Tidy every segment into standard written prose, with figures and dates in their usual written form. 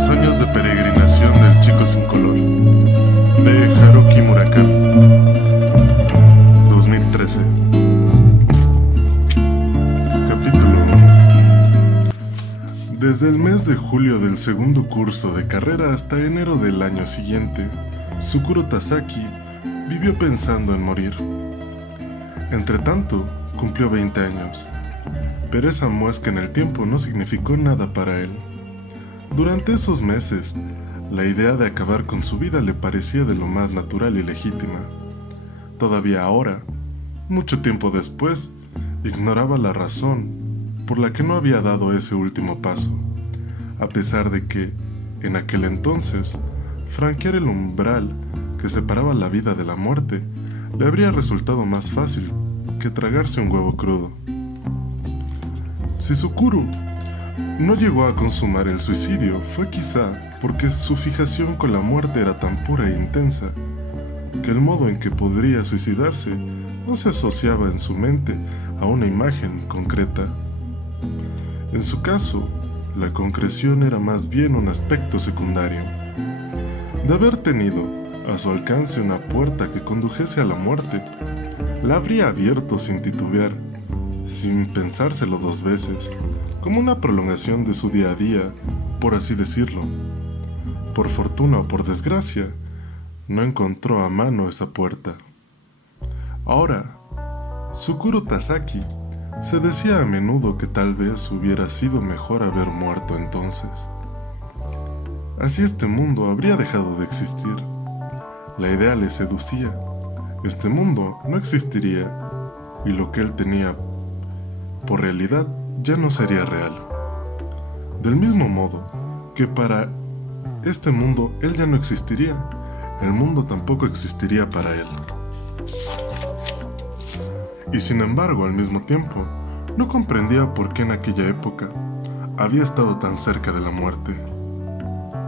Los años de peregrinación del chico sin color, de Haruki Murakami, 2013. Capítulo 1. Desde el mes de julio del segundo curso de carrera hasta enero del año siguiente, Tsukuro Tasaki vivió pensando en morir. Entretanto, cumplió 20 años, pero esa muesca en el tiempo no significó nada para él. Durante esos meses, la idea de acabar con su vida le parecía de lo más natural y legítima. Todavía ahora, mucho tiempo después, ignoraba la razón por la que no había dado ese último paso, a pesar de que, en aquel entonces, franquear el umbral que separaba la vida de la muerte le habría resultado más fácil que tragarse un huevo crudo. Si Tsukuro no llegó a consumar el suicidio, fue quizá porque su fijación con la muerte era tan pura e intensa que el modo en que podría suicidarse no se asociaba en su mente a una imagen concreta. En su caso, la concreción era más bien un aspecto secundario. De haber tenido a su alcance una puerta que condujese a la muerte, la habría abierto sin titubear, sin pensárselo dos veces, como una prolongación de su día a día, por así decirlo. Por fortuna o por desgracia, no encontró a mano esa puerta. Ahora, Tsukuro Tasaki se decía a menudo que tal vez hubiera sido mejor haber muerto entonces. Así este mundo habría dejado de existir. La idea le seducía. Este mundo no existiría y lo que él tenía por realidad ya no sería real. Del mismo modo que para este mundo él ya no existiría, el mundo tampoco existiría para él. Y sin embargo, al mismo tiempo, no comprendía por qué en aquella época había estado tan cerca de la muerte.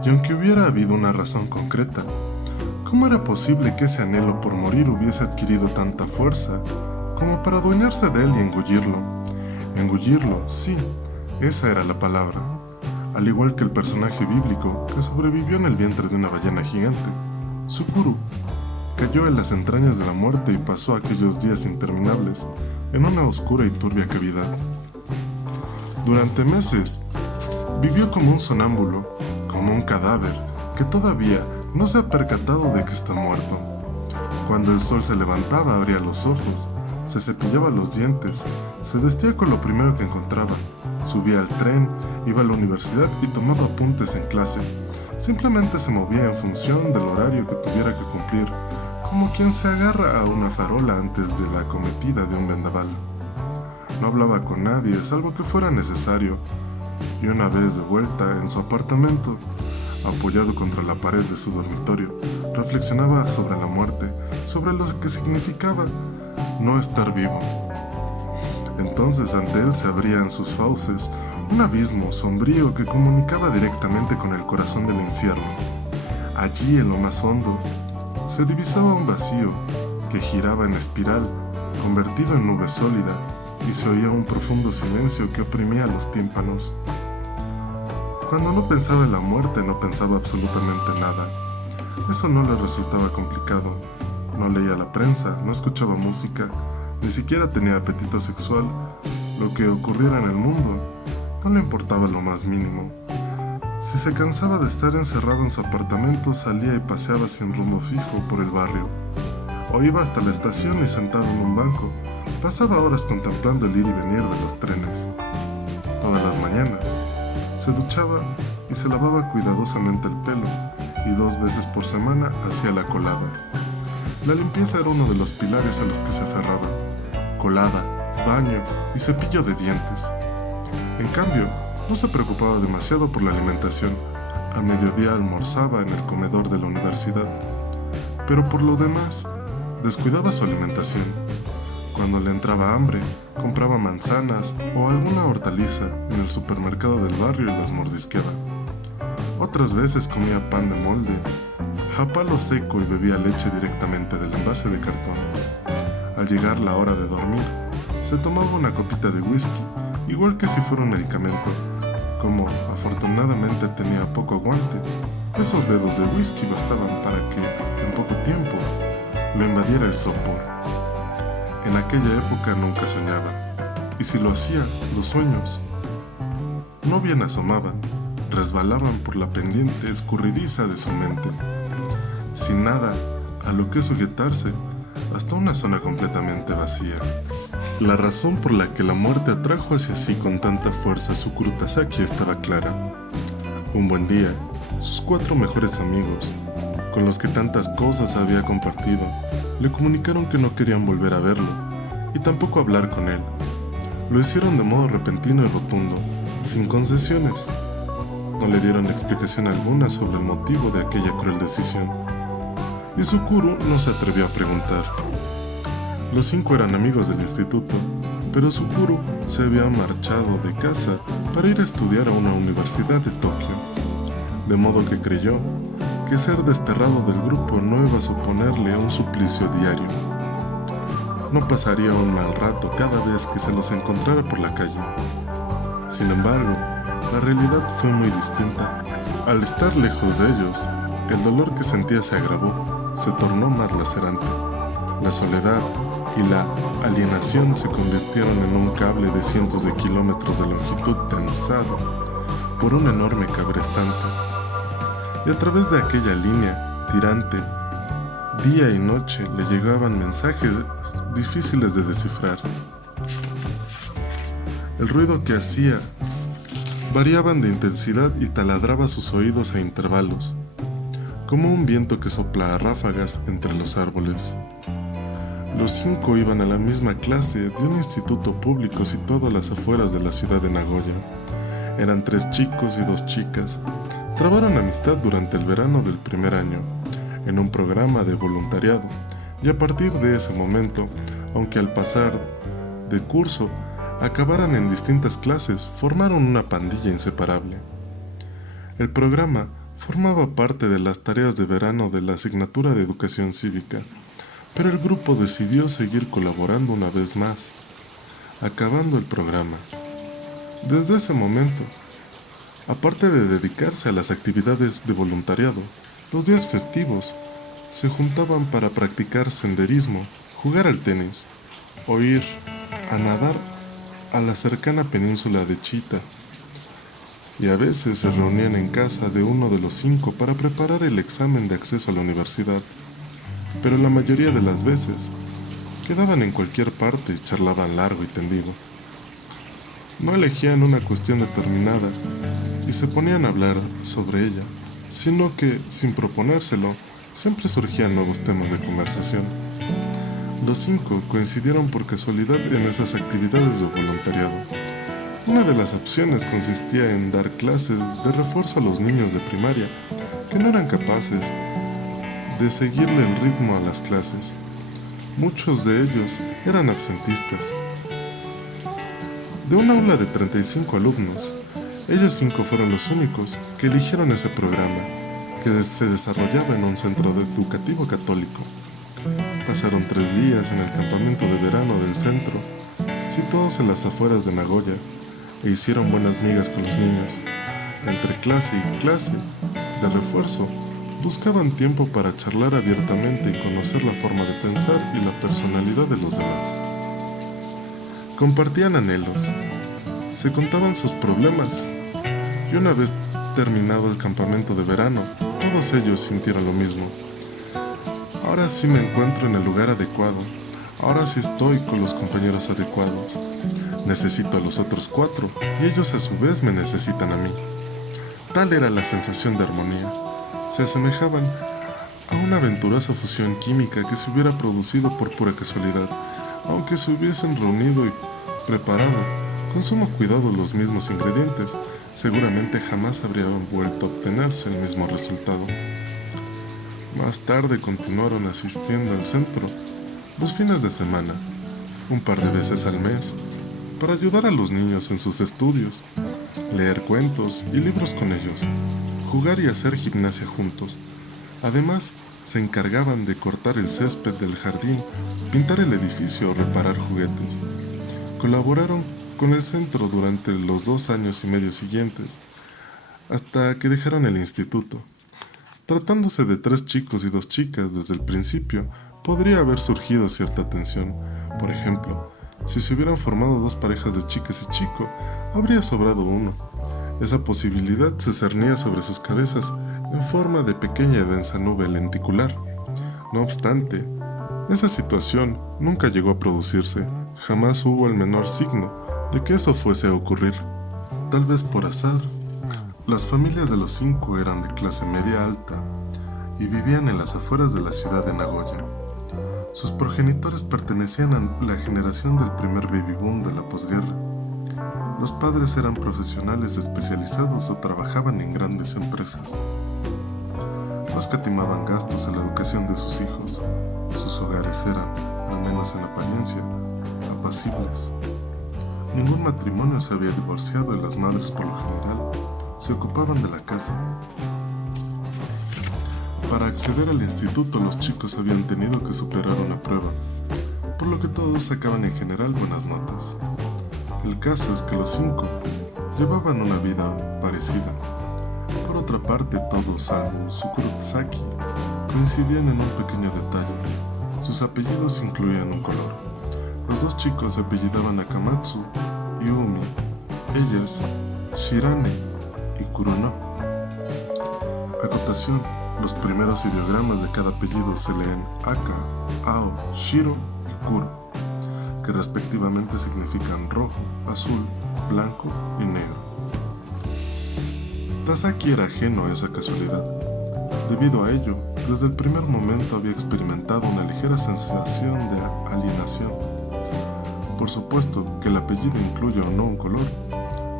Y aunque hubiera habido una razón concreta, ¿cómo era posible que ese anhelo por morir hubiese adquirido tanta fuerza como para adueñarse de él y engullirlo? Engullirlo, sí, esa era la palabra. Al igual que el personaje bíblico que sobrevivió en el vientre de una ballena gigante, Tsukuro cayó en las entrañas de la muerte y pasó aquellos días interminables en una oscura y turbia cavidad. Durante meses, vivió como un sonámbulo, como un cadáver que todavía no se ha percatado de que está muerto. Cuando el sol se levantaba, abría los ojos, se cepillaba los dientes, se vestía con lo primero que encontraba, subía al tren, iba a la universidad y tomaba apuntes en clase. Simplemente se movía en función del horario que tuviera que cumplir, como quien se agarra a una farola antes de la acometida de un vendaval. No hablaba con nadie, salvo que fuera necesario, y una vez de vuelta en su apartamento, apoyado contra la pared de su dormitorio, reflexionaba sobre la muerte, sobre lo que significaba no estar vivo. Entonces ante él se abría en sus fauces un abismo sombrío que comunicaba directamente con el corazón del infierno. Allí, en lo más hondo, se divisaba un vacío que giraba en espiral, convertido en nube sólida, y se oía un profundo silencio que oprimía los tímpanos. Cuando no pensaba en la muerte, no pensaba absolutamente nada. Eso no le resultaba complicado. No leía la prensa, no escuchaba música, ni siquiera tenía apetito sexual. Lo que ocurriera en el mundo no le importaba lo más mínimo. Si se cansaba de estar encerrado en su apartamento, salía y paseaba sin rumbo fijo por el barrio. O iba hasta la estación y sentado en un banco, pasaba horas contemplando el ir y venir de los trenes. Todas las mañanas se duchaba y se lavaba cuidadosamente el pelo, y 2 veces por semana hacía la colada. La limpieza era uno de los pilares a los que se aferraba. Colada, baño y cepillo de dientes. En cambio, no se preocupaba demasiado por la alimentación. A mediodía almorzaba en el comedor de la universidad. Pero por lo demás, descuidaba su alimentación. Cuando le entraba hambre, compraba manzanas o alguna hortaliza en el supermercado del barrio y las mordisqueaba. Otras veces comía pan de molde, japalo seco y bebía leche directamente del envase de cartón. Al llegar la hora de dormir, se tomaba una copita de whisky, igual que si fuera un medicamento, Como afortunadamente tenía poco aguante, esos dedos de whisky bastaban para que, en poco tiempo, lo invadiera el sopor. En aquella época nunca soñaba, y si lo hacía, los sueños no bien asomaban, resbalaban por la pendiente escurridiza de su mente, sin nada a lo que sujetarse, hasta una zona completamente vacía. La razón por la que la muerte atrajo hacia sí con tanta fuerza a su Kurutasaki estaba clara. Un buen día, sus 4 mejores amigos, con los que tantas cosas había compartido, le comunicaron que no querían volver a verlo, y tampoco hablar con él. Lo hicieron de modo repentino y rotundo, sin concesiones. No le dieron explicación alguna sobre el motivo de aquella cruel decisión. Y Sukuru no se atrevió a preguntar. Los 5 eran amigos del instituto, pero Sukuru se había marchado de casa para ir a estudiar a una universidad de Tokio, de modo que creyó que ser desterrado del grupo no iba a suponerle un suplicio diario. No pasaría un mal rato cada vez que se los encontrara por la calle. Sin embargo, la realidad fue muy distinta. Al estar lejos de ellos, el dolor que sentía se agravó, se tornó más lacerante. La soledad y la alienación se convirtieron en un cable de cientos de kilómetros de longitud tensado por un enorme cabrestante. Y a través de aquella línea tirante, día y noche le llegaban mensajes difíciles de descifrar. El ruido que hacía variaban de intensidad y taladraba sus oídos a intervalos, como un viento que sopla a ráfagas entre los árboles. Los 5 iban a la misma clase de un instituto público situado a las afueras de la ciudad de Nagoya. Eran 3 chicos y 2 chicas. Trabaron amistad durante el verano del primer año, en un programa de voluntariado, y a partir de ese momento, aunque al pasar de curso acabaran en distintas clases, formaron una pandilla inseparable. El programa formaba parte de las tareas de verano de la asignatura de Educación Cívica, pero el grupo decidió seguir colaborando una vez más, acabando el programa. Desde ese momento, aparte de dedicarse a las actividades de voluntariado, los días festivos se juntaban para practicar senderismo, jugar al tenis o ir a nadar a la cercana península de Chita, y a veces se reunían en casa de uno de los 5 para preparar el examen de acceso a la universidad. Pero la mayoría de las veces quedaban en cualquier parte y charlaban largo y tendido. No elegían una cuestión determinada y se ponían a hablar sobre ella, sino que, sin proponérselo, siempre surgían nuevos temas de conversación. Los 5 coincidieron por casualidad en esas actividades de voluntariado. Una de las opciones consistía en dar clases de refuerzo a los niños de primaria que no eran capaces de seguirle el ritmo a las clases. Muchos de ellos eran absentistas. De un aula de 35 alumnos, ellos 5 fueron los únicos que eligieron ese programa, que se desarrollaba en un centro educativo católico. Pasaron 3 días en el campamento de verano del centro, situados en las afueras de Nagoya, e hicieron buenas migas con los niños. Entre clase y clase de refuerzo, buscaban tiempo para charlar abiertamente y conocer la forma de pensar y la personalidad de los demás. Compartían anhelos, se contaban sus problemas, y una vez terminado el campamento de verano, todos ellos sintieron lo mismo. Ahora sí me encuentro en el lugar adecuado, ahora sí estoy con los compañeros adecuados. Necesito a los otros 4 y ellos a su vez me necesitan a mí. Tal era la sensación de armonía. Se asemejaban a una aventurosa fusión química que se hubiera producido por pura casualidad, aunque se hubiesen reunido y preparado con sumo cuidado los mismos ingredientes, seguramente jamás habría vuelto a obtenerse el mismo resultado. Más tarde continuaron asistiendo al centro los fines de semana, un par de veces al mes, para ayudar a los niños en sus estudios, leer cuentos y libros con ellos, jugar y hacer gimnasia juntos. Además, se encargaban de cortar el césped del jardín, pintar el edificio o reparar juguetes. Colaboraron con el centro durante los 2 años y medio siguientes, hasta que dejaron el instituto. Tratándose de 3 chicos y 2 chicas desde el principio, podría haber surgido cierta tensión. Por ejemplo, si se hubieran formado 2 parejas de chicas y chico, habría sobrado uno. Esa posibilidad se cernía sobre sus cabezas en forma de pequeña y densa nube lenticular. No obstante, esa situación nunca llegó a producirse. Jamás hubo el menor signo de que eso fuese a ocurrir. Tal vez por azar. Las familias de los 5 eran de clase media alta y vivían en las afueras de la ciudad de Nagoya. Sus progenitores pertenecían a la generación del primer baby boom de la posguerra. Los padres eran profesionales especializados o trabajaban en grandes empresas. No escatimaban gastos en la educación de sus hijos. Sus hogares eran, al menos en apariencia, apacibles. Ningún matrimonio se había divorciado y las madres, por lo general, se ocupaban de la casa. Para acceder al instituto, los chicos habían tenido que superar una prueba, por lo que todos sacaban en general buenas notas. El caso es que los 5 llevaban una vida parecida. Por otra parte, todos, salvo Tsukuro Tasaki, coincidían en un pequeño detalle. Sus apellidos incluían un color. Los 2 chicos se apellidaban Nakamatsu y Umi, ellas Shirane y Kurono. Acotación: los primeros ideogramas de cada apellido se leen Aka, Ao, Shiro y Kuro, que respectivamente significan rojo, azul, blanco y negro. Tasaki era ajeno a esa casualidad. Debido a ello, desde el primer momento había experimentado una ligera sensación de alienación. Por supuesto que el apellido incluya o no un color,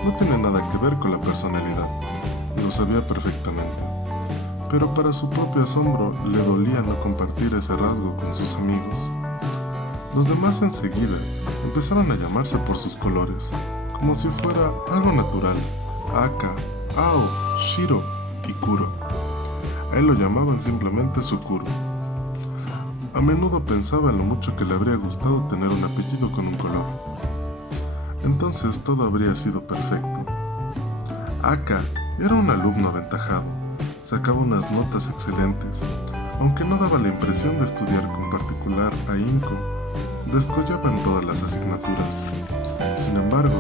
no tiene nada que ver con la personalidad, lo sabía perfectamente. Pero para su propio asombro le dolía no compartir ese rasgo con sus amigos. Los demás enseguida empezaron a llamarse por sus colores, como si fuera algo natural: Aka, Ao, Shiro y Kuro. A él lo llamaban simplemente Tsukuro. A menudo pensaba en lo mucho que le habría gustado tener un apellido con un color. Entonces todo habría sido perfecto. Aka era un alumno aventajado, sacaba unas notas excelentes, aunque no daba la impresión de estudiar con particular ahínco, descollaba en todas las asignaturas. Sin embargo,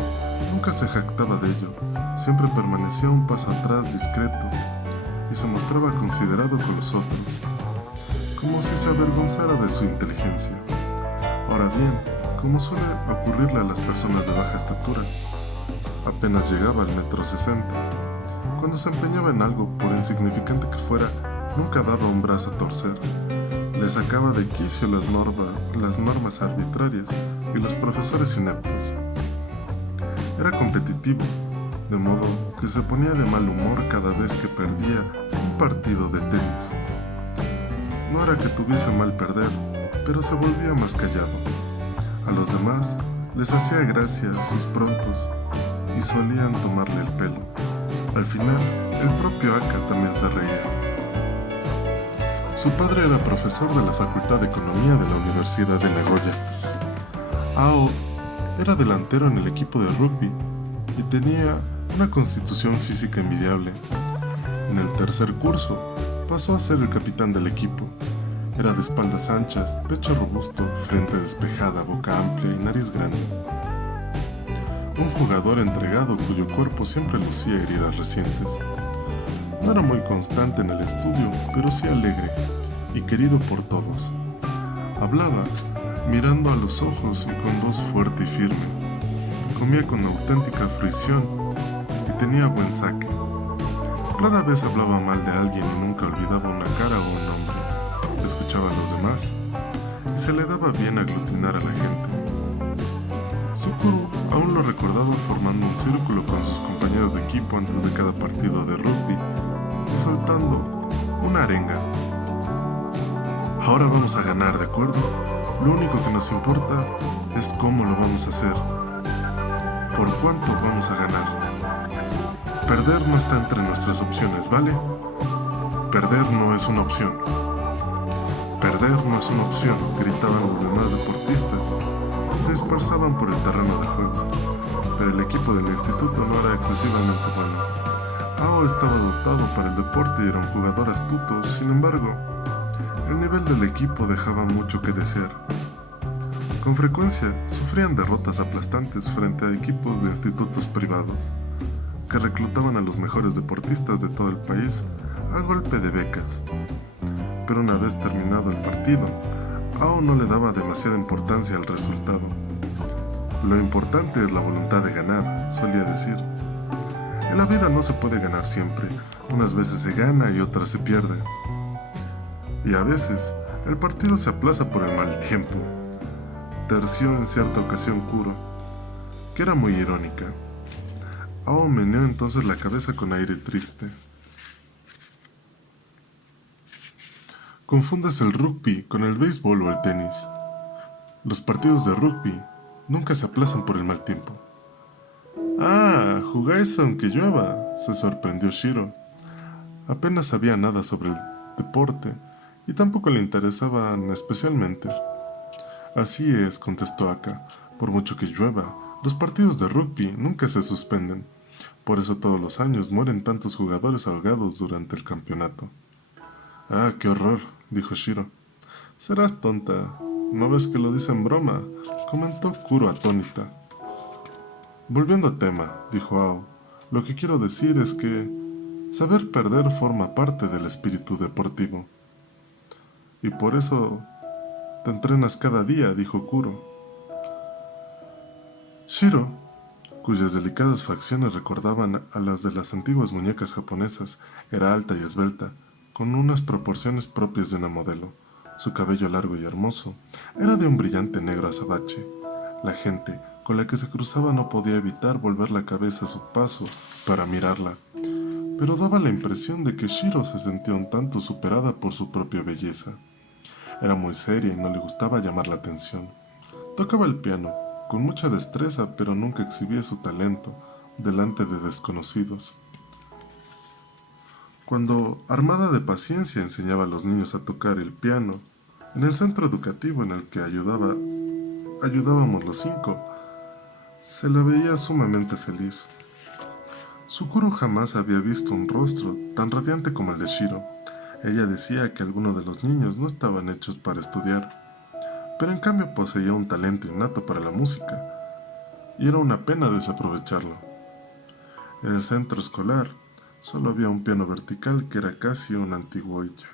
nunca se jactaba de ello, siempre permanecía un paso atrás discreto y se mostraba considerado con los otros, como si se avergonzara de su inteligencia. Ahora bien, como suele ocurrirle a las personas de baja estatura, apenas llegaba al 1,60 m. Cuando se empeñaba en algo, por insignificante que fuera, nunca daba un brazo a torcer. Le sacaba de quicio las normas arbitrarias y los profesores ineptos. Era competitivo, de modo que se ponía de mal humor cada vez que perdía un partido de tenis. No era que tuviese mal perder, pero se volvía más callado. A los demás les hacía gracia sus prontos y solían tomarle el pelo. Al final, el propio Aka también se reía. Su padre era profesor de la Facultad de Economía de la Universidad de Nagoya. Ao era delantero en el equipo de rugby y tenía una constitución física envidiable. En el tercer curso, pasó a ser el capitán del equipo. Era de espaldas anchas, pecho robusto, frente despejada, boca amplia y nariz grande. Un jugador entregado cuyo cuerpo siempre lucía heridas recientes. No era muy constante en el estudio, pero sí alegre y querido por todos. Hablaba mirando a los ojos y con voz fuerte y firme. Comía con auténtica fruición y tenía buen saque. Rara vez hablaba mal de alguien y nunca olvidaba una cara o un nombre. Escuchaba a los demás y se le daba bien aglutinar a la gente. Tsukuro aún lo recordaba formando un círculo con sus compañeros de equipo antes de cada partido de rugby y soltando una arenga. Ahora vamos a ganar, ¿de acuerdo? Lo único que nos importa es cómo lo vamos a hacer. ¿Por cuánto vamos a ganar? Perder no está entre nuestras opciones, ¿vale? Perder no es una opción. Perder no es una opción, gritaban los demás deportistas y se dispersaban por el terreno de juego. pero el equipo del instituto no era excesivamente bueno. Ao estaba dotado para el deporte y era un jugador astuto, sin embargo, el nivel del equipo dejaba mucho que desear. Con frecuencia sufrían derrotas aplastantes frente a equipos de institutos privados, que reclutaban a los mejores deportistas de todo el país a golpe de becas. Pero una vez terminado el partido, Ao no le daba demasiada importancia al resultado. Lo importante es la voluntad de ganar, solía decir. En la vida no se puede ganar siempre, unas veces se gana y otras se pierde. Y a veces, el partido se aplaza por el mal tiempo. Terció en cierta ocasión Kuro, que era muy irónica. Ao meneó entonces la cabeza con aire triste. Confundas el rugby con el béisbol o el tenis. Los partidos de rugby nunca se aplazan por el mal tiempo. Ah, ¿jugáis aunque llueva?, se sorprendió Shiro. Apenas sabía nada sobre el deporte y tampoco le interesaban especialmente. Así es, contestó Aka. Por mucho que llueva, los partidos de rugby nunca se suspenden. Por eso todos los años mueren tantos jugadores ahogados durante el campeonato. Ah, qué horror, dijo Shiro. Serás tonta. ¿No ves que lo dice en broma?, comentó Kuro atónita. Volviendo a tema, dijo Ao, lo que quiero decir es que saber perder forma parte del espíritu deportivo. Y por eso te entrenas cada día, dijo Kuro. Shiro, cuyas delicadas facciones recordaban a las de las antiguas muñecas japonesas, era alta y esbelta, con unas proporciones propias de una modelo. Su cabello largo y hermoso era de un brillante negro azabache. La gente con la que se cruzaba no podía evitar volver la cabeza a su paso para mirarla, pero daba la impresión de que Shiro se sentía un tanto superada por su propia belleza. Era muy seria y no le gustaba llamar la atención. Tocaba el piano, con mucha destreza, pero nunca exhibía su talento delante de desconocidos. Cuando, armada de paciencia, enseñaba a los niños a tocar el piano, en el centro educativo en el que ayudábamos los 5, se la veía sumamente feliz. Sukuro jamás había visto un rostro tan radiante como el de Shiro. Ella decía que algunos de los niños no estaban hechos para estudiar, pero en cambio poseía un talento innato para la música, y era una pena desaprovecharlo. En el centro escolar solo había un piano vertical que era casi un antiguo hilla.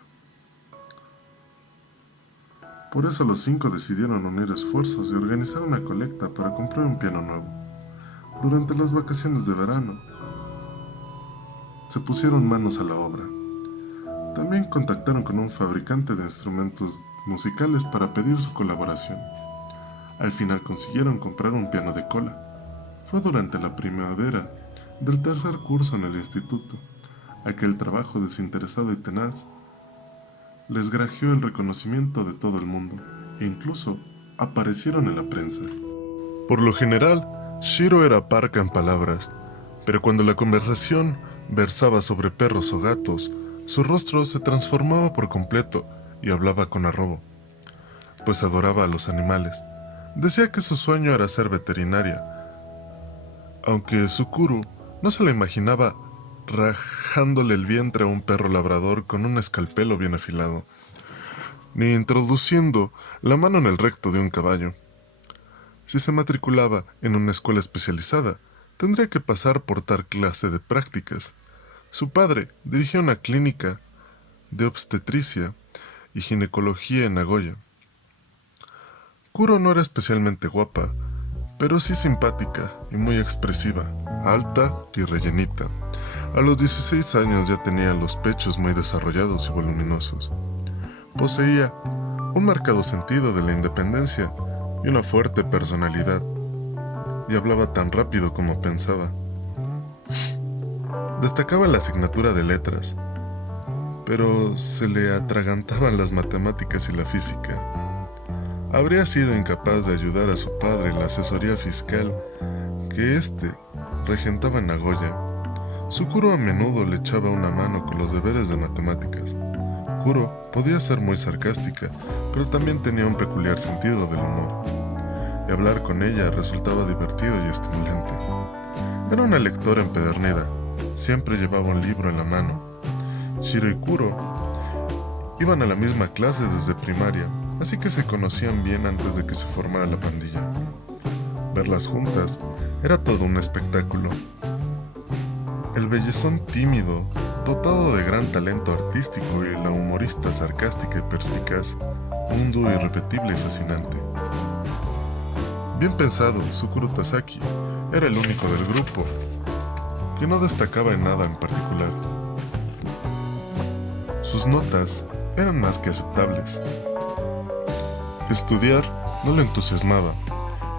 Por eso los 5 decidieron unir esfuerzos y organizar una colecta para comprar un piano nuevo. Durante las vacaciones de verano, se pusieron manos a la obra. También contactaron con un fabricante de instrumentos musicales para pedir su colaboración. Al final consiguieron comprar un piano de cola. Fue durante la primavera del tercer curso en el instituto. Aquel trabajo desinteresado y tenaz les granjeó el reconocimiento de todo el mundo, e incluso aparecieron en la prensa. Por lo general, Shiro era parca en palabras, pero cuando la conversación versaba sobre perros o gatos, su rostro se transformaba por completo y hablaba con arrobo, pues adoraba a los animales. Decía que su sueño era ser veterinaria, aunque Sukuro no se la imaginaba rajándole el vientre a un perro labrador con un escalpelo bien afilado, ni introduciendo la mano en el recto de un caballo. Si se matriculaba en una escuela especializada, tendría que pasar por tal clase de prácticas. Su padre dirigía una clínica de obstetricia y ginecología en Nagoya. Kuro no era especialmente guapa, pero sí simpática y muy expresiva, alta y rellenita. A los 16 años ya tenía los pechos muy desarrollados y voluminosos. Poseía un marcado sentido de la independencia y una fuerte personalidad, y hablaba tan rápido como pensaba. Destacaba la asignatura de letras, pero se le atragantaban las matemáticas y la física. Habría sido incapaz de ayudar a su padre en la asesoría fiscal que éste regentaba en Nagoya. Sukuro a menudo le echaba una mano con los deberes de matemáticas. Kuro podía ser muy sarcástica, pero también tenía un peculiar sentido del humor. y hablar con ella resultaba divertido y estimulante. Era una lectora empedernida, siempre llevaba un libro en la mano. Shiro y Kuro iban a la misma clase desde primaria, así que se conocían bien antes de que se formara la pandilla. Verlas juntas era todo un espectáculo. El bellezón tímido, dotado de gran talento artístico, y la humorista sarcástica y perspicaz, un dúo irrepetible y fascinante. Bien pensado, Tsukuru Tasaki era el único del grupo que no destacaba en nada en particular. Sus notas eran más que aceptables. Estudiar no le entusiasmaba,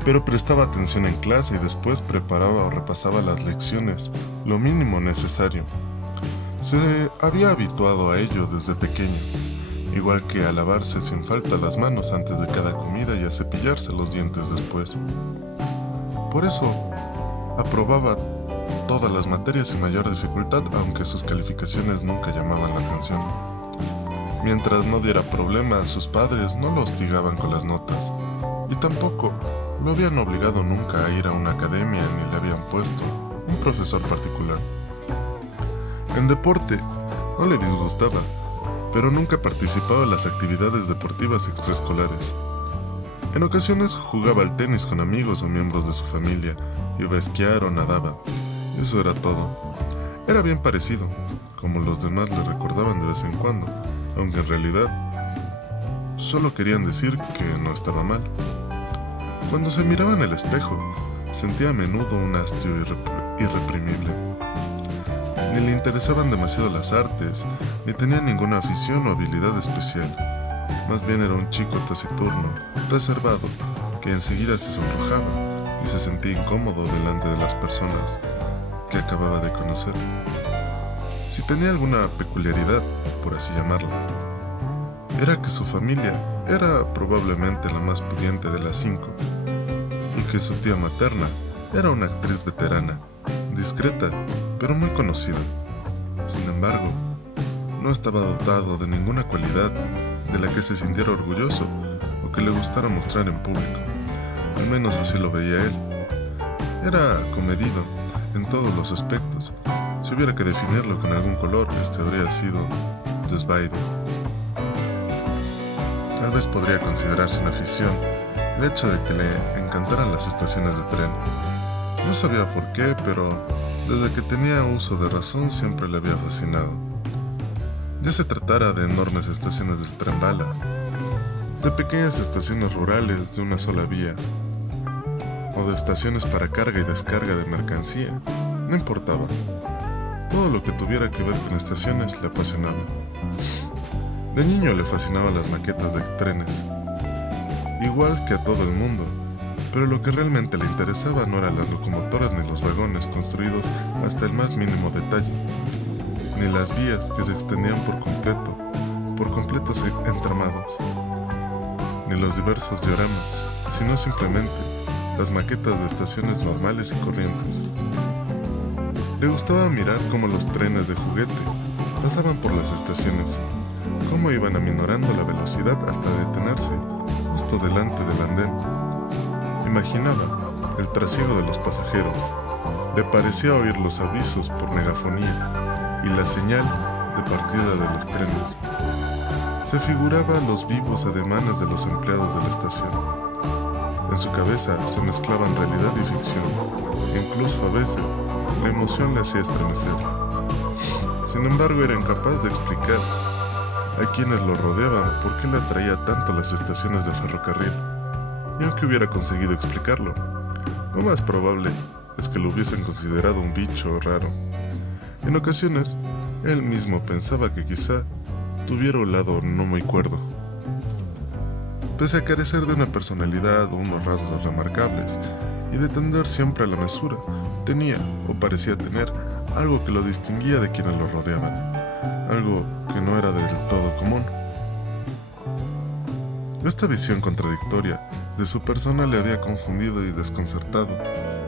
pero prestaba atención en clase y después preparaba o repasaba las lecciones, lo mínimo necesario. Se había habituado a ello desde pequeño, igual que a lavarse sin falta las manos antes de cada comida y a cepillarse los dientes después. Por eso, aprobaba todas las materias sin mayor dificultad, aunque sus calificaciones nunca llamaban la atención. Mientras no diera problemas, sus padres no lo hostigaban con las notas, y tampoco lo habían obligado nunca a ir a una academia ni le habían puesto un profesor particular. En deporte no le disgustaba, pero nunca participaba en las actividades deportivas extraescolares. En ocasiones jugaba al tenis con amigos o miembros de su familia, iba a esquiar o nadaba, y eso era todo. Era bien parecido, como los demás le recordaban de vez en cuando, aunque en realidad solo querían decir que no estaba mal. Cuando se miraba en el espejo, sentía a menudo un hastío irreprimible. Ni le interesaban demasiado las artes, ni tenía ninguna afición o habilidad especial. Más bien era un chico taciturno, reservado, que enseguida se sonrojaba y se sentía incómodo delante de las personas que acababa de conocer. Si tenía alguna peculiaridad, por así llamarla, era que su familia era probablemente la más pudiente de las 5, y que su tía materna era una actriz veterana, discreta, pero muy conocida. Sin embargo, no estaba dotado de ninguna cualidad de la que se sintiera orgulloso o que le gustara mostrar en público. Al menos así lo veía él. Era comedido en todos los aspectos. Si hubiera que definirlo con algún color, este habría sido desvaído. Tal vez podría considerarse una afición el hecho de que le encantaran las estaciones de tren. No sabía por qué, pero desde que tenía uso de razón siempre le había fascinado. Ya se tratara de enormes estaciones del tren bala, de pequeñas estaciones rurales de una sola vía, o de estaciones para carga y descarga de mercancía, no importaba. Todo lo que tuviera que ver con estaciones le apasionaba. De niño le fascinaban las maquetas de trenes, igual que a todo el mundo, pero lo que realmente le interesaba no eran las locomotoras ni los vagones construidos hasta el más mínimo detalle, ni las vías que se extendían por completos entramados, ni los diversos dioramas, sino simplemente las maquetas de estaciones normales y corrientes. Le gustaba mirar cómo los trenes de juguete pasaban por las estaciones, cómo iban aminorando la velocidad hasta detenerse justo delante del andén. Imaginaba el trasiego de los pasajeros. Le parecía oír los avisos por megafonía y la señal de partida de los trenes. Se figuraba los vivos ademanes de los empleados de la estación. En su cabeza se mezclaban realidad y ficción, e incluso a veces la emoción le hacía estremecer. Sin embargo, era incapaz de explicar a quienes lo rodeaban por qué le atraía tanto las estaciones de ferrocarril. Y aunque hubiera conseguido explicarlo, lo más probable es que lo hubiesen considerado un bicho raro. En ocasiones, él mismo pensaba que quizá tuviera un lado no muy cuerdo. Pese a carecer de una personalidad o unos rasgos remarcables, y de tender siempre a la mesura, tenía, o parecía tener, algo que lo distinguía de quienes lo rodeaban, algo que no era del todo común. Esta visión contradictoria de su persona le había confundido y desconcertado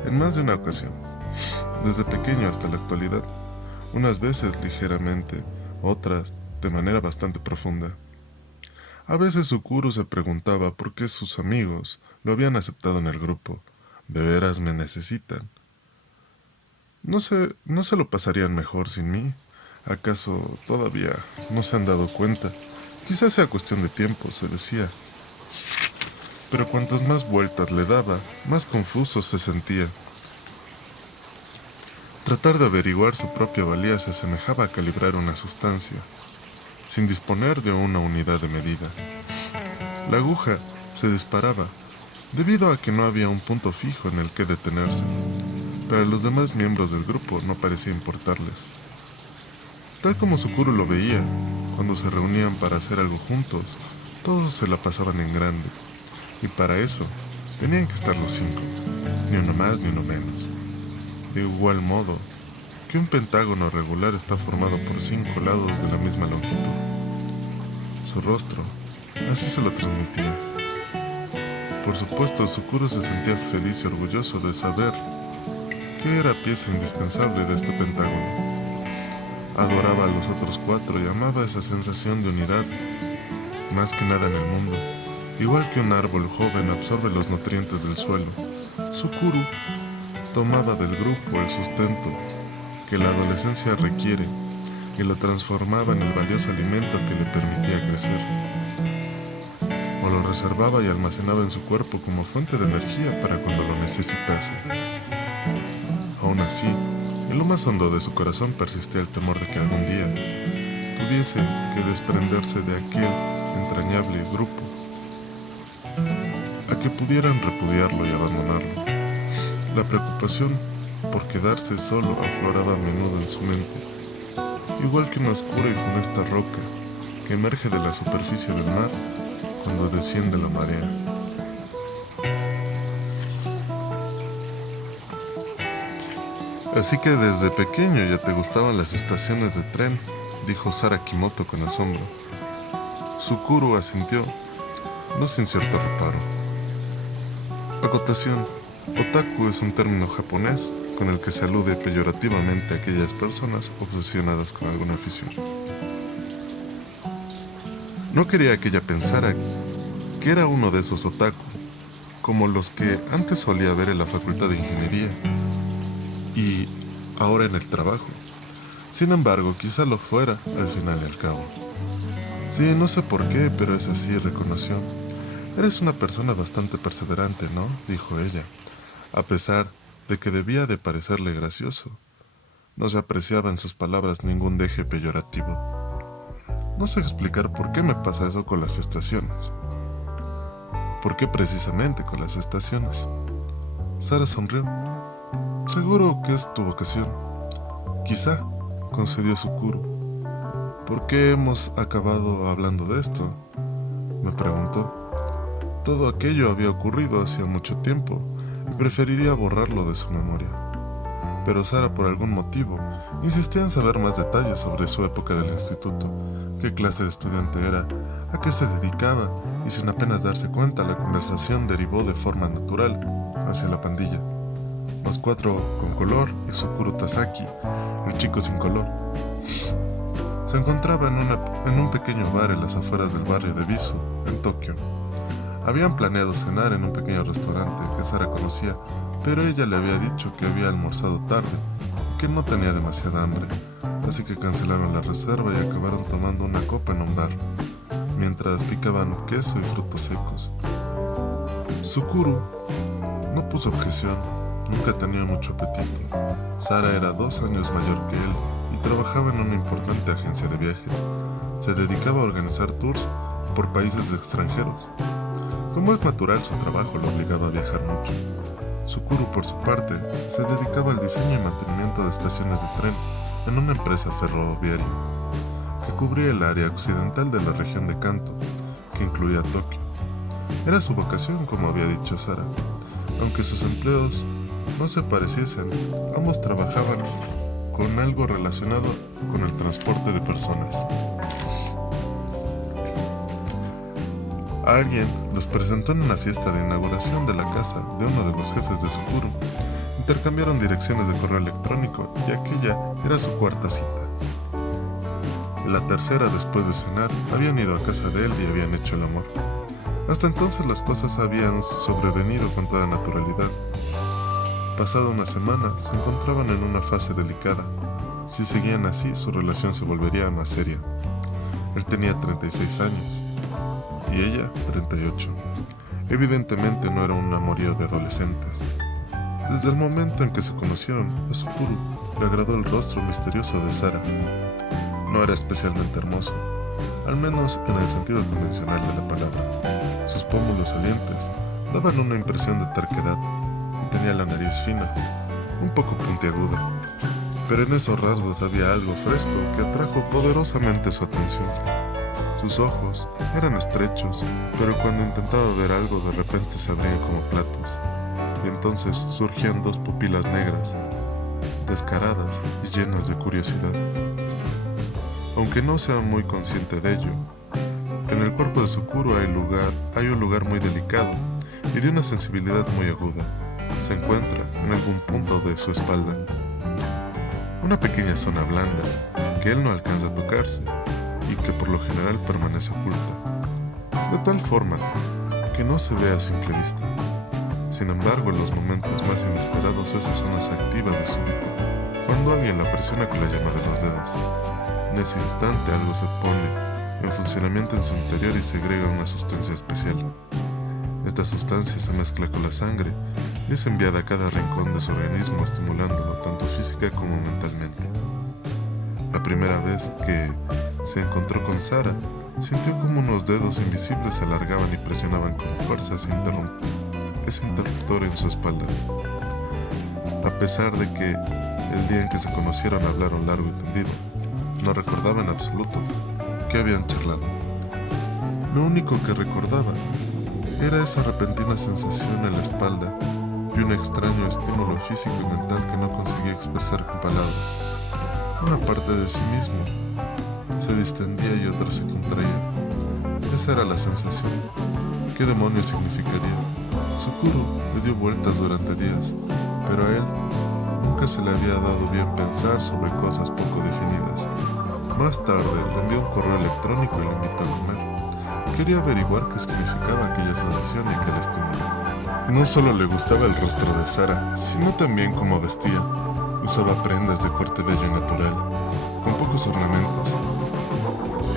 en más de una ocasión, desde pequeño hasta la actualidad, unas veces ligeramente, otras de manera bastante profunda. A veces Sukuru se preguntaba por qué sus amigos lo habían aceptado en el grupo. ¿De veras me necesitan? ¿No se lo pasarían mejor sin mí? ¿Acaso todavía no se han dado cuenta? Quizás sea cuestión de tiempo, se decía. Pero cuantas más vueltas le daba, más confuso se sentía. Tratar de averiguar su propia valía se asemejaba a calibrar una sustancia, sin disponer de una unidad de medida. La aguja se disparaba, debido a que no había un punto fijo en el que detenerse. Pero a los demás miembros del grupo no parecía importarles. Tal como Sukuru lo veía, cuando se reunían para hacer algo juntos, todos se la pasaban en grande. Y para eso, tenían que estar los 5, ni uno más ni uno menos. De igual modo que un pentágono regular está formado por 5 lados de la misma longitud. Su rostro, así se lo transmitía. Por supuesto, Sukuru se sentía feliz y orgulloso de saber que era pieza indispensable de este pentágono. Adoraba a los otros 4 y amaba esa sensación de unidad, más que nada en el mundo. Igual que un árbol joven absorbe los nutrientes del suelo, Sukuru tomaba del grupo el sustento que la adolescencia requiere y lo transformaba en el valioso alimento que le permitía crecer. O lo reservaba y almacenaba en su cuerpo como fuente de energía para cuando lo necesitase. Aún así, en lo más hondo de su corazón persistía el temor de que algún día tuviese que desprenderse de aquel entrañable grupo, a que pudieran repudiarlo y abandonarlo. La preocupación por quedarse solo afloraba a menudo en su mente, igual que una oscura y funesta roca que emerge de la superficie del mar cuando desciende la marea. Así que desde pequeño ya te gustaban las estaciones de tren, dijo Sara Kimoto con asombro. Sukuru asintió, no sin cierto reparo. Acotación: otaku es un término japonés con el que se alude peyorativamente a aquellas personas obsesionadas con alguna afición. No quería que ella pensara que era uno de esos otaku, como los que antes solía ver en la facultad de ingeniería y ahora en el trabajo. Sin embargo, quizá lo fuera al final y al cabo. Sí, no sé por qué, pero es así, reconoció. Eres una persona bastante perseverante, ¿no? Dijo ella, a pesar de que debía de parecerle gracioso. No se apreciaba en sus palabras ningún deje peyorativo. No sé explicar por qué me pasa eso con las estaciones. ¿Por qué precisamente con las estaciones? Sara sonrió. Seguro que es tu vocación. Quizá, concedió Sukuru. ¿Por qué hemos acabado hablando de esto?, me preguntó. Todo aquello había ocurrido hacía mucho tiempo y preferiría borrarlo de su memoria. Pero Sara, por algún motivo, insistía en saber más detalles sobre su época del instituto, qué clase de estudiante era, a qué se dedicaba, y sin apenas darse cuenta, la conversación derivó de forma natural hacia la pandilla. Los 4 con color y Sukuru Tasaki, el chico sin color. Se encontraba en un pequeño bar en las afueras del barrio de Bisu, en Tokio. Habían planeado cenar en un pequeño restaurante que Sara conocía, pero ella le había dicho que había almorzado tarde y que no tenía demasiada hambre, así que cancelaron la reserva y acabaron tomando una copa en un bar, mientras picaban queso y frutos secos. Sukuru no puso objeción, nunca tenía mucho apetito. Sara era 2 años mayor que él y trabajaba en una importante agencia de viajes. Se dedicaba a organizar tours por países extranjeros. Como es natural, su trabajo lo obligaba a viajar mucho. Sukuru, por su parte, se dedicaba al diseño y mantenimiento de estaciones de tren en una empresa ferroviaria que cubría el área occidental de la región de Kanto, que incluía Tokio. Era su vocación, como había dicho Sara. Aunque sus empleos no se pareciesen, ambos trabajaban con algo relacionado con el transporte de personas. Alguien los presentó en una fiesta de inauguración de la casa de uno de los jefes de Sukuru. Intercambiaron direcciones de correo electrónico y aquella era su 4ª cita. y la tercera, después de cenar, habían ido a casa de él y habían hecho el amor. Hasta entonces las cosas habían sobrevenido con toda naturalidad. Pasada una semana, se encontraban en una fase delicada. Si seguían así, su relación se volvería más seria. Él tenía 36 años y ella 38. Evidentemente no era un amorío de adolescentes. Desde el momento en que se conocieron, a Sukuru le agradó el rostro misterioso de Sara. No era especialmente hermoso, al menos en el sentido convencional de la palabra. Sus pómulos salientes daban una impresión de terquedad y tenía la nariz fina, un poco puntiaguda. Pero en esos rasgos había algo fresco que atrajo poderosamente su atención. Sus ojos eran estrechos, pero cuando intentaba ver algo de repente se abrían como platos, y entonces surgían dos pupilas negras, descaradas y llenas de curiosidad. Aunque no sea muy consciente de ello, en el cuerpo de Sukuru hay un lugar muy delicado y de una sensibilidad muy aguda. Se encuentra en algún punto de su espalda. Una pequeña zona blanda que él no alcanza a tocarse y que por lo general permanece oculta, de tal forma que no se ve a simple vista. Sin embargo, en los momentos más inesperados esa zona se activa de súbito, cuando alguien la presiona con la yema de los dedos. En ese instante algo se pone en funcionamiento en su interior y segrega una sustancia especial. Esta sustancia se mezcla con la sangre y es enviada a cada rincón de su organismo, estimulándolo tanto física como mentalmente. La primera vez que se encontró con Sara, sintió como unos dedos invisibles se alargaban y presionaban con fuerza ese interruptor en su espalda. A pesar de que el día en que se conocieron hablaron largo y tendido, no recordaba en absoluto qué habían charlado. Lo único que recordaba era esa repentina sensación en la espalda y un extraño estímulo físico y mental que no conseguía expresar con palabras. Una parte de sí mismo se distendía y otra se contraía. Esa era la sensación. ¿Qué demonios significaría? Sukuru le dio vueltas durante días, pero a él nunca se le había dado bien pensar sobre cosas poco definidas. Más tarde le envió un correo electrónico y le invitó a comer. Quería averiguar qué significaba aquella sensación y qué la estimuló. No solo le gustaba el rostro de Sara, sino también cómo vestía. Usaba prendas de corte bello y natural, con pocos ornamentos.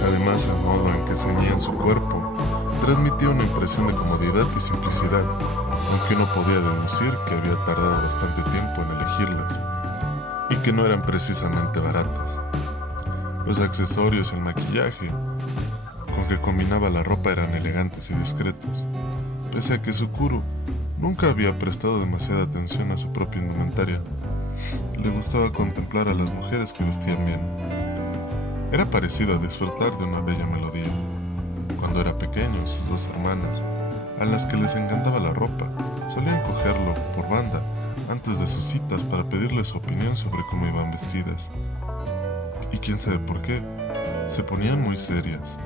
Además, el modo en que ceñían su cuerpo transmitía una impresión de comodidad y simplicidad, aunque uno podía deducir que había tardado bastante tiempo en elegirlas, y que no eran precisamente baratas. Los accesorios y el maquillaje con que combinaba la ropa eran elegantes y discretos, pese a que Sukuru nunca había prestado demasiada atención a su propia indumentaria. Le gustaba contemplar a las mujeres que vestían bien. Era parecido a disfrutar de una bella melodía. Cuando era pequeño, sus dos hermanas, a las que les encantaba la ropa, solían cogerlo por banda antes de sus citas para pedirle su opinión sobre cómo iban vestidas. Y quién sabe por qué, se ponían muy serias.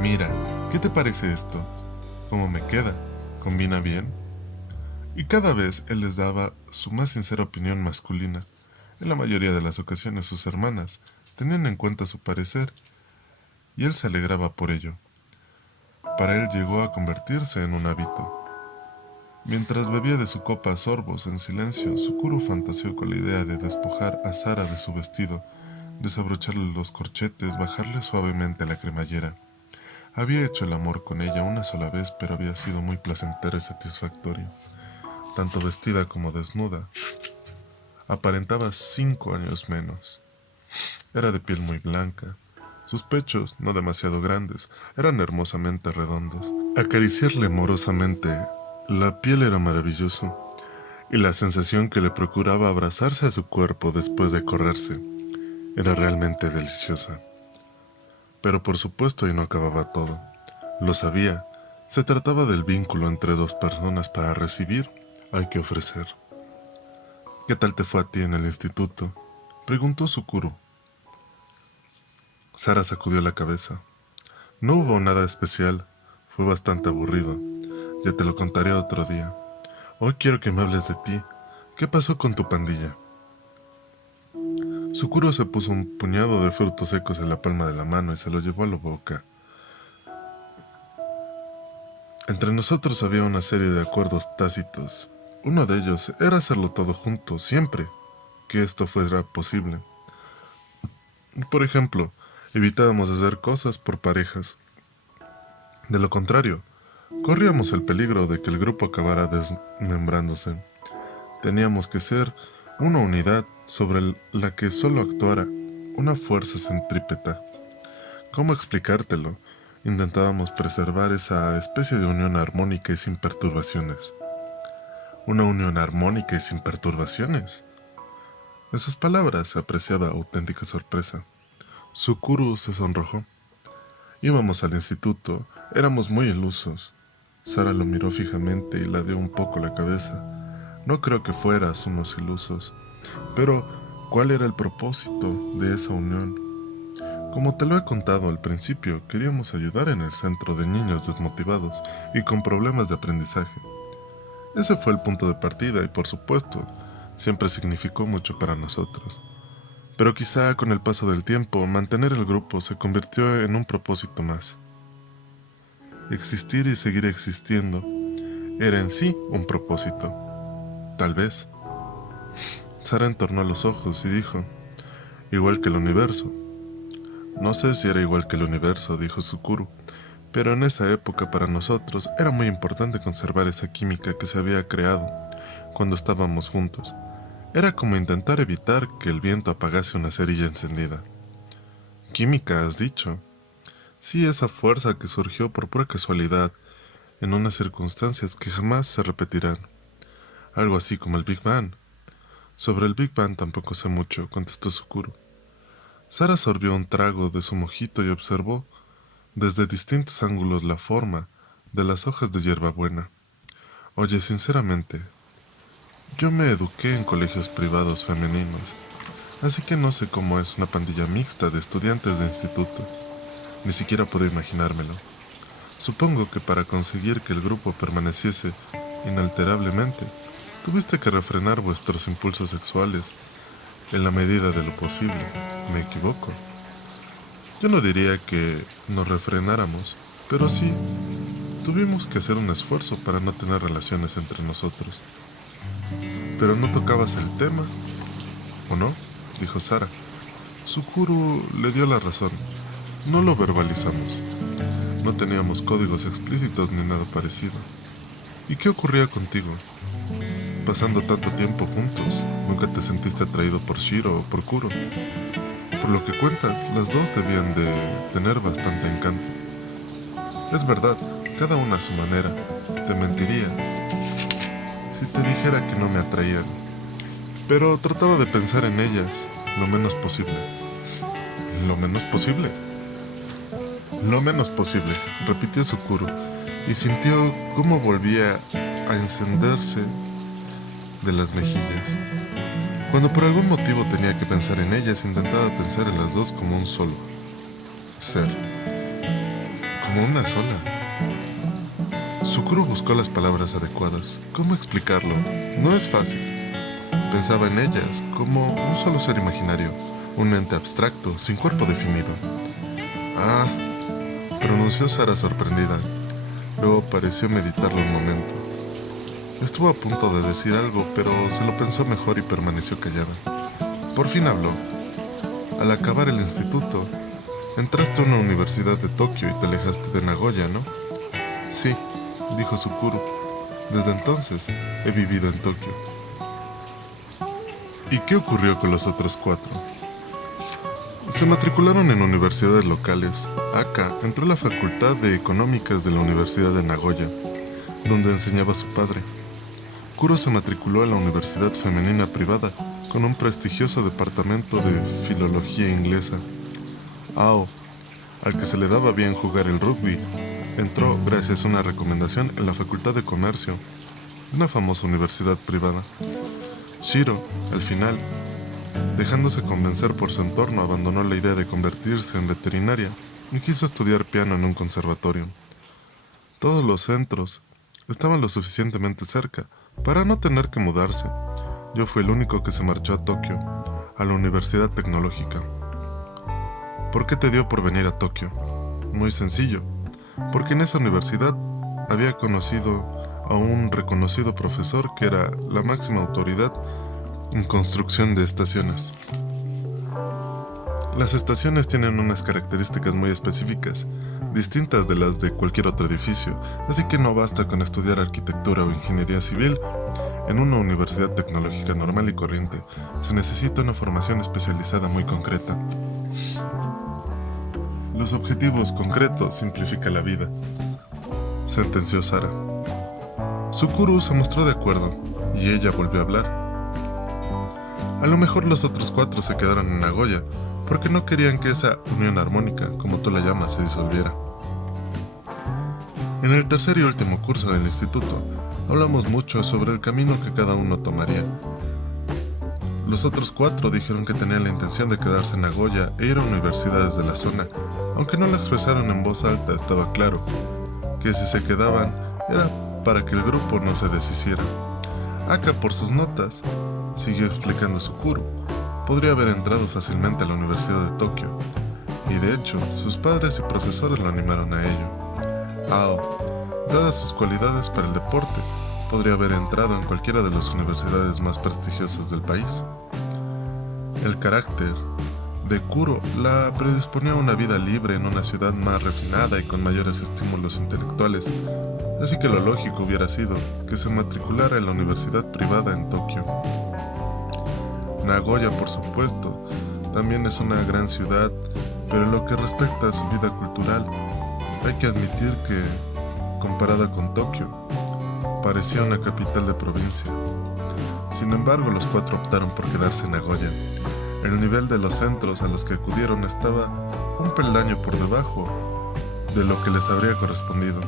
Mira, ¿qué te parece esto? ¿Cómo me queda? ¿Combina bien? Y cada vez él les daba su más sincera opinión masculina. En la mayoría de las ocasiones sus hermanas tenían en cuenta su parecer y él se alegraba por ello. Para él llegó a convertirse en un hábito. Mientras bebía de su copa a sorbos en silencio, Sukuru fantaseó con la idea de despojar a Sara de su vestido, desabrocharle los corchetes, bajarle suavemente la cremallera. Había hecho el amor con ella una sola vez, pero había sido muy placentero y satisfactorio. Tanto vestida como desnuda, aparentaba 5 años menos. Era de piel muy blanca. Sus pechos, no demasiado grandes, eran hermosamente redondos. Acariciarle amorosamente la piel era maravilloso, y la sensación que le procuraba abrazarse a su cuerpo después de correrse era realmente deliciosa. Pero por supuesto ahí no acababa todo. Lo sabía. Se trataba del vínculo entre dos personas. Para recibir hay que ofrecer. ¿Qué tal te fue a ti en el instituto?, preguntó Sukuru. Sara sacudió la cabeza. No hubo nada especial. Fue bastante aburrido. Ya te lo contaré otro día. Hoy quiero que me hables de ti. ¿Qué pasó con tu pandilla? Sukuro se puso un puñado de frutos secos en la palma de la mano y se lo llevó a la boca. Entre nosotros había una serie de acuerdos tácitos. Uno de ellos era hacerlo todo junto, siempre que esto fuera posible. Por ejemplo, evitábamos hacer cosas por parejas. De lo contrario, corríamos el peligro de que el grupo acabara desmembrándose. Teníamos que ser una unidad sobre la que solo actuara una fuerza centrípeta. ¿Cómo explicártelo? Intentábamos preservar esa especie de unión armónica y sin perturbaciones. ¿Una unión armónica y sin perturbaciones? En sus palabras se apreciaba auténtica sorpresa. Sukuro se sonrojó. Íbamos al instituto, éramos muy ilusos. Sara lo miró fijamente y ladeó un poco la cabeza. No creo que fueras unos ilusos. Pero, ¿cuál era el propósito de esa unión? Como te lo he contado al principio, queríamos ayudar en el centro de niños desmotivados y con problemas de aprendizaje. Ese fue el punto de partida y, por supuesto, siempre significó mucho para nosotros. Pero quizá con el paso del tiempo, mantener el grupo se convirtió en un propósito más. Existir y seguir existiendo era en sí un propósito. Tal vez. Sara entornó los ojos y dijo, igual que el universo. No sé si era igual que el universo, dijo Sukuro, pero en esa época para nosotros era muy importante conservar esa química que se había creado cuando estábamos juntos. Era como intentar evitar que el viento apagase una cerilla encendida. ¿Química, has dicho? Sí, esa fuerza que surgió por pura casualidad, en unas circunstancias que jamás se repetirán. Algo así como el Big Bang. Sobre el Big Bang tampoco sé mucho, contestó Sukuro. Sara sorbió un trago de su mojito y observó desde distintos ángulos la forma de las hojas de hierbabuena. Oye, sinceramente, yo me eduqué en colegios privados femeninos, así que no sé cómo es una pandilla mixta de estudiantes de instituto. Ni siquiera puedo imaginármelo. Supongo que para conseguir que el grupo permaneciese inalterablemente, tuviste que refrenar vuestros impulsos sexuales en la medida de lo posible. ¿Me equivoco? Yo no diría que nos refrenáramos, pero sí, tuvimos que hacer un esfuerzo para no tener relaciones entre nosotros. ¿Pero no tocabas el tema? ¿O no? Dijo Sara. Sukuro le dio la razón. No lo verbalizamos. No teníamos códigos explícitos ni nada parecido. ¿Y qué ocurría contigo? Pasando tanto tiempo juntos, ¿nunca te sentiste atraído por Shiro o por Kuro? Por lo que cuentas, las dos debían de tener bastante encanto. Es verdad, cada una a su manera. Te mentiría si te dijera que no me atraían. Pero trataba de pensar en ellas lo menos posible. ¿Lo menos posible? Lo menos posible, repitió Sukuro, y sintió cómo volvía a encenderse de las mejillas. Cuando por algún motivo tenía que pensar en ellas, intentaba pensar en las dos como un solo ser, como una sola. Sukuro buscó las palabras adecuadas. ¿Cómo explicarlo? No es fácil. Pensaba en ellas como un solo ser imaginario, un ente abstracto, sin cuerpo definido. Ah, pronunció Sara sorprendida. Luego pareció meditarlo un momento. Estuvo a punto de decir algo, pero se lo pensó mejor y permaneció callada. Por fin habló. Al acabar el instituto, entraste a una universidad de Tokio y te alejaste de Nagoya, ¿no? Sí, dijo Sukuro. Desde entonces he vivido en Tokio. ¿Y qué ocurrió con los otros 4? Se matricularon en universidades locales. Aka entró a la Facultad de Económicas de la Universidad de Nagoya, donde enseñaba su padre. Kuro se matriculó en la Universidad Femenina Privada, con un prestigioso departamento de filología inglesa. Ao, al que se le daba bien jugar el rugby, entró gracias a una recomendación en la Facultad de Comercio, una famosa universidad privada. Shiro, al final, dejándose convencer por su entorno, abandonó la idea de convertirse en veterinaria y quiso estudiar piano en un conservatorio. Todos los centros estaban lo suficientemente cerca para no tener que mudarse. Yo fui el único que se marchó a Tokio. a la Universidad Tecnológica. ¿Por qué te dio por venir a Tokio? Muy sencillo, porque en esa universidad había conocido a un reconocido profesor que era la máxima autoridad en construcción de estaciones. Las estaciones tienen unas características muy específicas, distintas de las de cualquier otro edificio, así que no basta con estudiar arquitectura o ingeniería civil en una universidad tecnológica normal y corriente. Se necesita una formación especializada muy concreta. Los objetivos concretos simplifican la vida, sentenció Sara. Sukuru se mostró de acuerdo y ella volvió a hablar. A lo mejor los otros 4 se quedaron en Nagoya porque no querían que esa unión armónica, como tú la llamas, se disolviera. En el tercer y último curso del instituto, hablamos mucho sobre el camino que cada uno tomaría. Los otros 4 dijeron que tenían la intención de quedarse en Nagoya e ir a universidades de la zona. Aunque no lo expresaron en voz alta, estaba claro que si se quedaban era para que el grupo no se deshiciera. Aka, por sus notas, siguió explicando Sukuru, podría haber entrado fácilmente a la Universidad de Tokio, y de hecho, sus padres y profesores lo animaron a ello. Ao, dadas sus cualidades para el deporte, podría haber entrado en cualquiera de las universidades más prestigiosas del país. El carácter de Kuro la predisponía a una vida libre en una ciudad más refinada y con mayores estímulos intelectuales, así que lo lógico hubiera sido que se matriculara en la universidad privada en Tokio. Nagoya, por supuesto, también es una gran ciudad, pero en lo que respecta a su vida cultural, hay que admitir que, comparada con Tokio, parecía una capital de provincia. Sin embargo, los 4 optaron por quedarse en Nagoya. El nivel de los centros a los que acudieron estaba un peldaño por debajo de lo que les habría correspondido.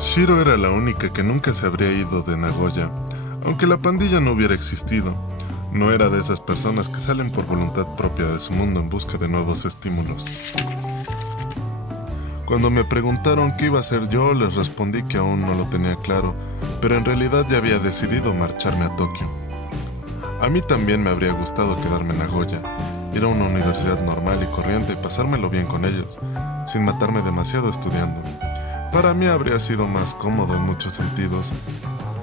Shiro era la única que nunca se habría ido de Nagoya, aunque la pandilla no hubiera existido. No era de esas personas que salen por voluntad propia de su mundo en busca de nuevos estímulos. Cuando me preguntaron qué iba a hacer yo, les respondí que aún no lo tenía claro, pero en realidad ya había decidido marcharme a Tokio. A mí también me habría gustado quedarme en Nagoya, ir a una universidad normal y corriente y pasármelo bien con ellos, sin matarme demasiado estudiando. Para mí habría sido más cómodo en muchos sentidos,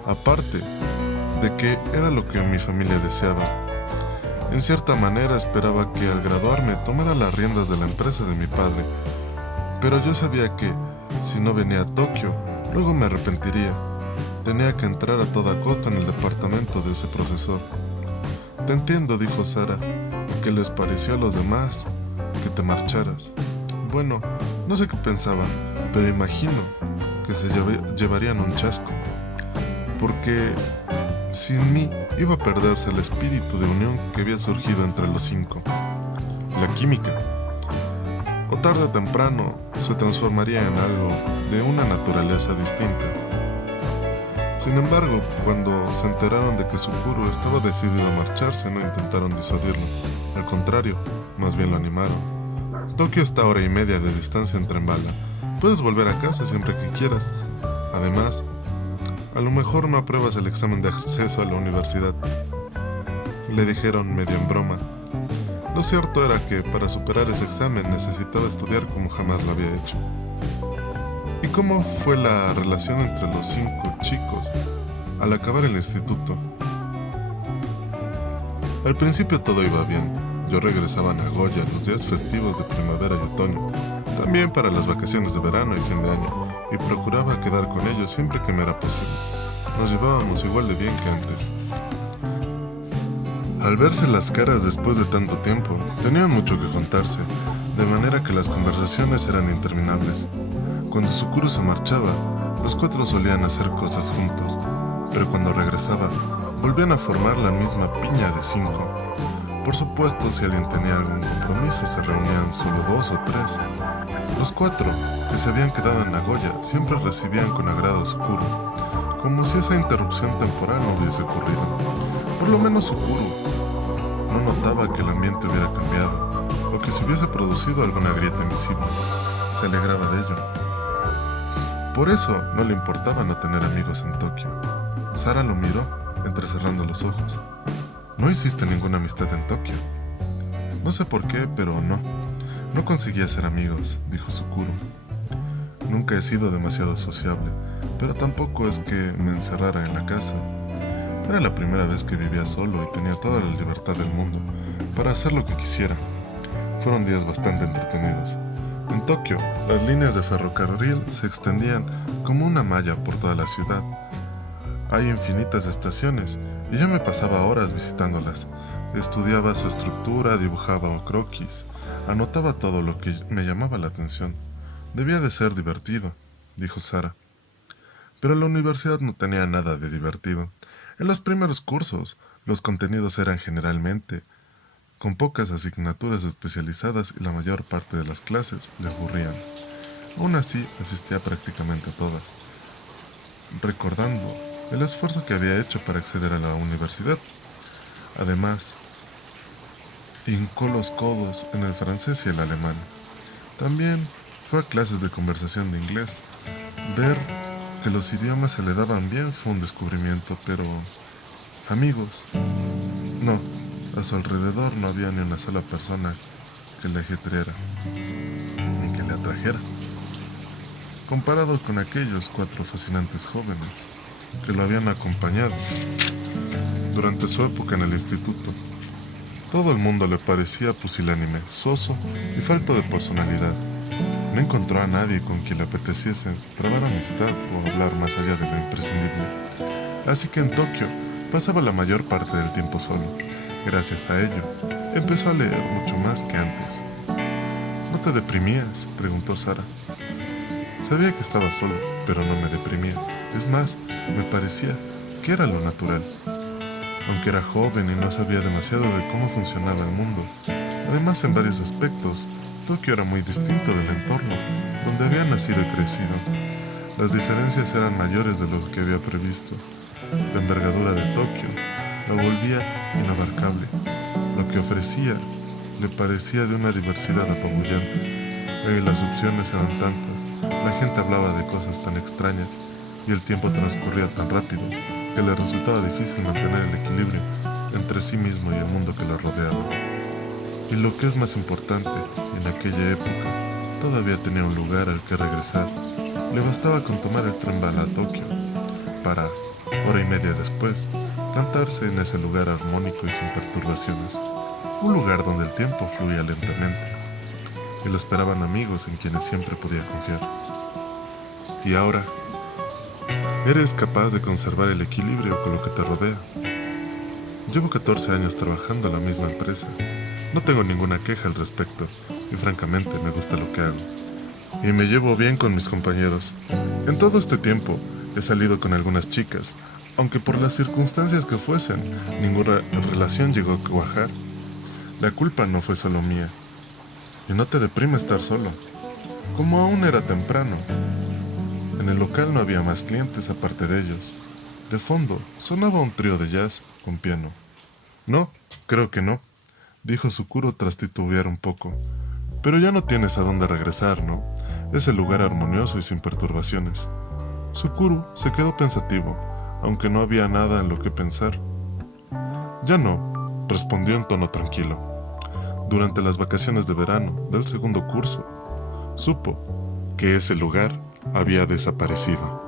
aparte de que era lo que mi familia deseaba. En cierta manera esperaba que al graduarme tomara las riendas de la empresa de mi padre, pero yo sabía que, si no venía a Tokio, luego me arrepentiría. Tenía que entrar a toda costa en el departamento de ese profesor. Te entiendo, dijo Sara, ¿qué les pareció a los demás que te marcharas? Bueno, no sé qué pensaban, pero imagino que se llevarían un chasco, porque sin mí iba a perderse el espíritu de unión que había surgido entre los 5. La química, o tarde o temprano, se transformaría en algo de una naturaleza distinta. Sin embargo, cuando se enteraron de que Sukuru estaba decidido a marcharse, no intentaron disuadirlo. Al contrario, más bien lo animaron. Tokio está a 1:30 de distancia en tren bala. Puedes volver a casa siempre que quieras. Además, a lo mejor no apruebas el examen de acceso a la universidad, le dijeron medio en broma. Lo cierto era que para superar ese examen necesitaba estudiar como jamás lo había hecho. ¿Y cómo fue la relación entre los 5 chicos al acabar el instituto? Al principio todo iba bien. Yo regresaba a Nagoya los días festivos de primavera y otoño, también para las vacaciones de verano y fin de año, y procuraba quedar con ellos siempre que me era posible. Nos llevábamos igual de bien que antes. Al verse las caras después de tanto tiempo, tenían mucho que contarse, de manera que las conversaciones eran interminables. Cuando Sukuru se marchaba, los 4 solían hacer cosas juntos, pero cuando regresaba, volvían a formar la misma piña de 5. Por supuesto, si alguien tenía algún compromiso, se reunían solo 2 o 3. Los 4, que se habían quedado en Nagoya, siempre recibían con agrado a Sukuru, como si esa interrupción temporal no hubiese ocurrido. Por lo menos Sukuru no notaba que el ambiente hubiera cambiado, o que se hubiese producido alguna grieta invisible. Se alegraba de ello. Por eso no le importaba no tener amigos en Tokio. Sara lo miró, entrecerrando los ojos. ¿No hiciste ninguna amistad en Tokio? No sé por qué, pero no conseguía hacer amigos, dijo Sukuro. Nunca he sido demasiado sociable, pero tampoco es que me encerrara en la casa. Era la primera vez que vivía solo y tenía toda la libertad del mundo para hacer lo que quisiera. Fueron días bastante entretenidos. En Tokio, las líneas de ferrocarril se extendían como una malla por toda la ciudad. Hay infinitas estaciones y yo me pasaba horas visitándolas. Estudiaba su estructura, dibujaba croquis, anotaba todo lo que me llamaba la atención. Debía de ser divertido, dijo Sara. Pero la universidad no tenía nada de divertido. En los primeros cursos, los contenidos eran generalmente con pocas asignaturas especializadas y la mayor parte de las clases le aburrían. Aún así, asistía prácticamente a todas, recordando el esfuerzo que había hecho para acceder a la universidad. Además, hincó los codos en el francés y el alemán. También fue a clases de conversación de inglés. Ver que los idiomas se le daban bien fue un descubrimiento, pero amigos, no, a su alrededor no había ni una sola persona que le ajetreara, ni que le atrajera, comparado con aquellos 4 fascinantes jóvenes que lo habían acompañado durante su época en el instituto. Todo el mundo le parecía pusilánime, soso y falto de personalidad. No encontró a nadie con quien le apeteciese trabar amistad o hablar más allá de lo imprescindible. Así que en Tokio pasaba la mayor parte del tiempo solo. Gracias a ello, empezó a leer mucho más que antes. ¿No te deprimías?, preguntó Sara. Sabía que estaba solo, pero no me deprimía. Es más, me parecía que era lo natural. Aunque era joven y no sabía demasiado de cómo funcionaba el mundo. Además, en varios aspectos, Tokio era muy distinto del entorno donde había nacido y crecido. Las diferencias eran mayores de lo que había previsto. La envergadura de Tokio la volvía inabarcable. Lo que ofrecía le parecía de una diversidad apabullante. Las opciones eran tantas, la gente hablaba de cosas tan extrañas y el tiempo transcurría tan rápido que le resultaba difícil mantener el equilibrio entre sí mismo y el mundo que lo rodeaba. Y lo que es más importante, en aquella época, todavía tenía un lugar al que regresar. Le bastaba con tomar el tren bala a Tokio, para, 1 hora y media después, plantarse en ese lugar armónico y sin perturbaciones. Un lugar donde el tiempo fluía lentamente, y lo esperaban amigos en quienes siempre podía confiar. Y ahora, eres capaz de conservar el equilibrio con lo que te rodea. Llevo 14 años trabajando en la misma empresa. No tengo ninguna queja al respecto y francamente me gusta lo que hago. Y me llevo bien con mis compañeros. En todo este tiempo he salido con algunas chicas, aunque por las circunstancias que fuesen, ninguna relación llegó a cuajar. La culpa no fue solo mía. Y no te deprime estar solo. Como aún era temprano. En el local no había más clientes aparte de ellos. De fondo sonaba un trío de jazz con piano. No, creo que no, dijo Sukuro tras titubear un poco. Pero ya no tienes a dónde regresar, ¿no? Es el lugar armonioso y sin perturbaciones. Sukuro se quedó pensativo, aunque no había nada en lo que pensar. Ya no, respondió en tono tranquilo. Durante las vacaciones de verano del segundo curso, supo que ese lugar había desaparecido.